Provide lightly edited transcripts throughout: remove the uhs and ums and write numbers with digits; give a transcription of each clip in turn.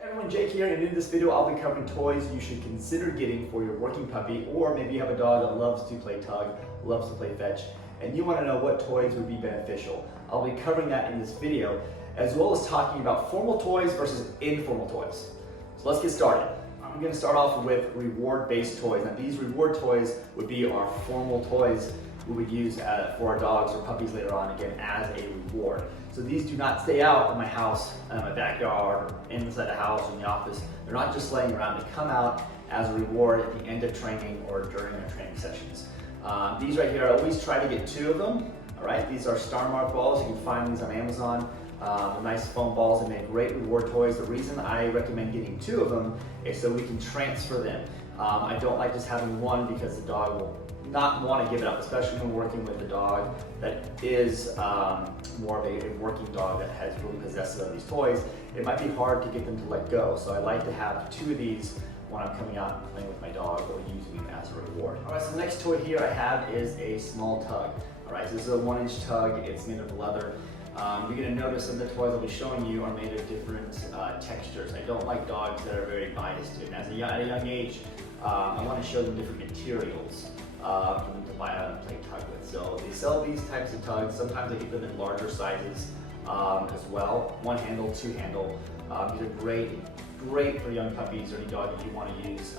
Hey everyone, Jake here, and in this video I'll be covering toys you should consider getting for your working puppy, or maybe you have a dog that loves to play tug, loves to play fetch, and you want to know what toys would be beneficial. I'll be covering that in this video, as well as talking about formal toys versus informal toys. So let's get started. I'm going to start off with reward-based toys. Now these reward toys would be our formal toys we would use for our dogs or puppies later on, again, as a reward. So these do not stay out in my house, in my backyard, or inside the house, or in the office. They're not just laying around. They come out as a reward at the end of training or during our training sessions. These right here, I always try to get 2 of them. All right, these are Star Mark balls. You can find these on Amazon. They're nice foam balls. They make great reward toys. The reason I recommend getting 2 of them is so we can transfer them. I don't like just having one because the dog will not want to give it up, especially when working with a dog that is more of a working dog that has really possessive of these toys. It might be hard to get them to let go, so I like to have 2 of these when I'm coming out and playing with my dog or using them as a reward. All right, so the next toy here I have is a small tug. All right, so this is a 1-inch tug. It's made of leather. You're going to notice that the toys I'll be showing you are made of different textures. I don't like dogs that are very biased to it. And at a young age, I want to show them different materials for them to buy out and play tug with. So they sell these types of tugs. Sometimes they get them in larger sizes as well. 1 handle, 2 handle. These are great for young puppies or any dog that you want to use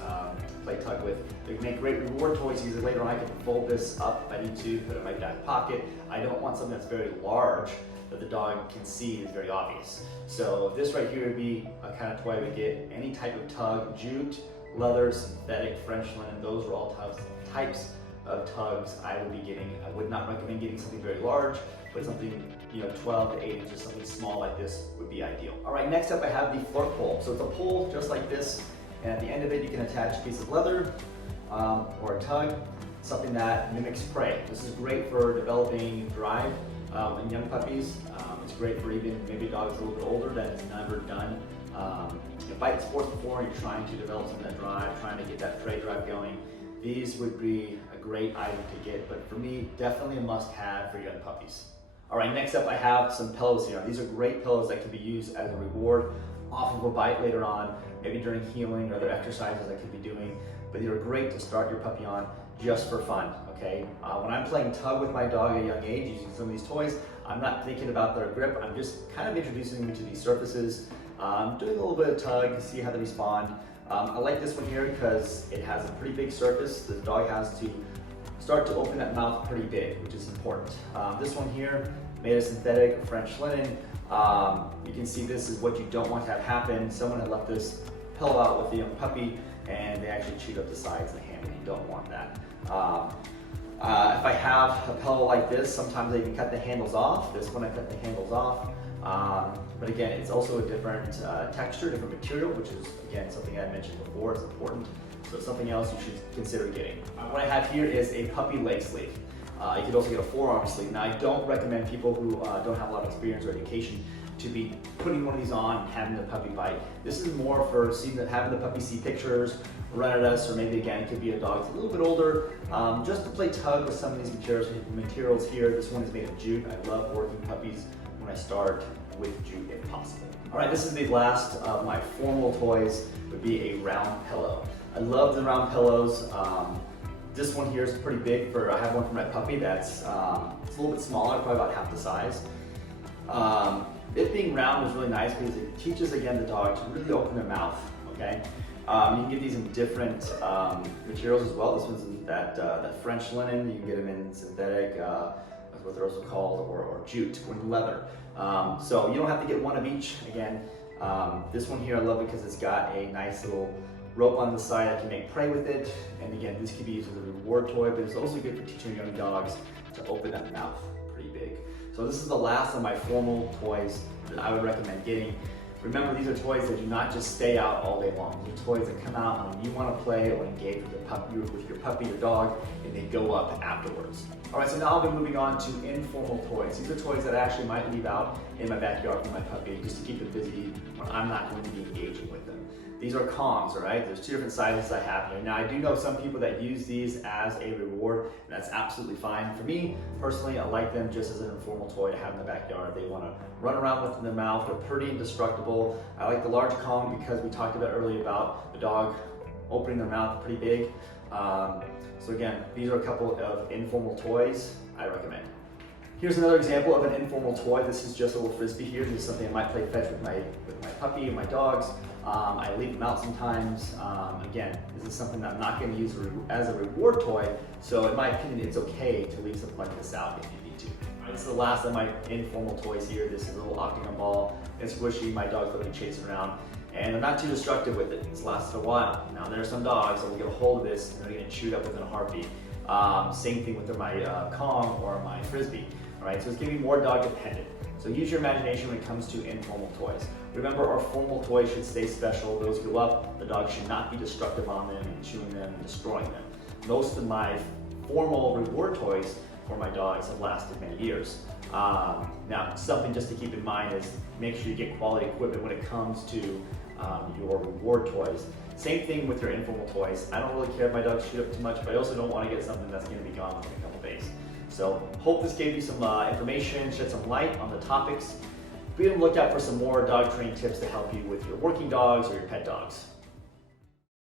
play tug with. They make great reward toys because later on I can fold this up if I need to, put it in my back pocket. I don't want something that's very large that the dog can see is very obvious. So this right here would be a kind of toy I would get. Any type of tug, jute, leather, synthetic, French linen, those are all types of tugs I would be getting. I would not recommend getting something very large, but something 12 to 8 inches, something small like this would be ideal. All right, next up I have the floor pole. So it's a pole just like this, and at the end of it you can attach a piece of leather or a tug, something that mimics prey. This is great for developing drive in young puppies. It's great for even maybe dogs a little bit older that has never done bite sports before, and you're trying to develop some of that drive, trying to get that prey drive going. These would be a great item to get, but for me, definitely a must-have for young puppies. All right, next up I have some pillows here. These are great pillows that can be used as a reward off of a bite later on, maybe during healing or other exercises I could be doing, but these are great to start your puppy on just for fun, okay? When I'm playing tug with my dog at a young age, using some of these toys, I'm not thinking about their grip, I'm just kind of introducing them to these surfaces, doing a little bit of tug to see how they respond. I like this one here because it has a pretty big surface. The dog has to start to open that mouth pretty big, which is important. This one here, made of synthetic French linen. You can see this is what you don't want to have happen. Someone had left this pillow out with the young puppy and they actually chewed up the sides of the handle. You don't want that. If I have a pillow like this, sometimes I even cut the handles off. This one I cut the handles off. But again, it's also a different texture, different material, which is, again, something I mentioned before. It's important. So it's something else you should consider getting. What I have here is a puppy leg sleeve. You could also get a forearm sleeve. Now, I don't recommend people who don't have a lot of experience or education to be putting one of these on and having the puppy bite. This is more for having the puppy see pictures, run at us, or maybe again, it could be a dog that's a little bit older, just to play tug with some of these materials here. This one is made of jute. I love working puppies when I start with jute if possible. All right, this is the last of my formal toys, would be a round pillow. I love the round pillows. This one here is pretty big I have one for my puppy that's it's a little bit smaller, probably about half the size. It being round is really nice because it teaches, again, the dog to really open their mouth, okay? You can get these in different materials as well. This one's in that French linen. You can get them in synthetic, that's what they're also called, or jute, or leather. So you don't have to get one of each. Again, this one here I love because it's got a nice little rope on the side. I can make prey with it. And again, this can be used as a reward toy, but it's also good for teaching young dogs to open that mouth pretty big. So this is the last of my formal toys that I would recommend getting. Remember, these are toys that do not just stay out all day long. These are toys that come out when you want to play or engage with your puppy or dog, and they go up afterwards. All right, so now I'll be moving on to informal toys. These are toys that I actually might leave out in my backyard for my puppy just to keep them busy when I'm not going to be engaging with them. These are Kongs, all right? There's 2 different sizes I have here. Now, I do know some people that use these as a reward, and that's absolutely fine. For me, personally, I like them just as an informal toy to have in the backyard. They want to run around with in their mouth. They're pretty indestructible. economical. I like the large Kong because we talked about earlier about the dog opening their mouth pretty big. So again, these are a couple of informal toys I recommend. Here's another example of an informal toy. This is just a little frisbee here. This is something I might play fetch with my puppy and my dogs. I leave them out sometimes. Again, this is something that I'm not going to use as a reward toy, so in my opinion, it's okay to leave something like this out if you need to. This is the last of my informal toys here. This is a little octagon ball. It's squishy. My dogs let me chase it around, and I'm not too destructive with it. It's lasted a while. Now there are some dogs that will get a hold of this and they're going to chew it up within a heartbeat. Same thing with my Kong or my frisbee. All right, so it's going to be more dog dependent. So use your imagination when it comes to informal toys. Remember, our formal toys should stay special. Those go up. The dog should not be destructive on them and chewing them and destroying them. Most of my formal reward toys for my dogs have lasted many years. Now, something just to keep in mind is make sure you get quality equipment when it comes to your reward toys. Same thing with your informal toys. I don't really care if my dogs shoot up too much, but I also don't want to get something that's going to be gone within a couple days. So hope this gave you some information, shed some light on the topics. Be on the lookout for some more dog training tips to help you with your working dogs or your pet dogs.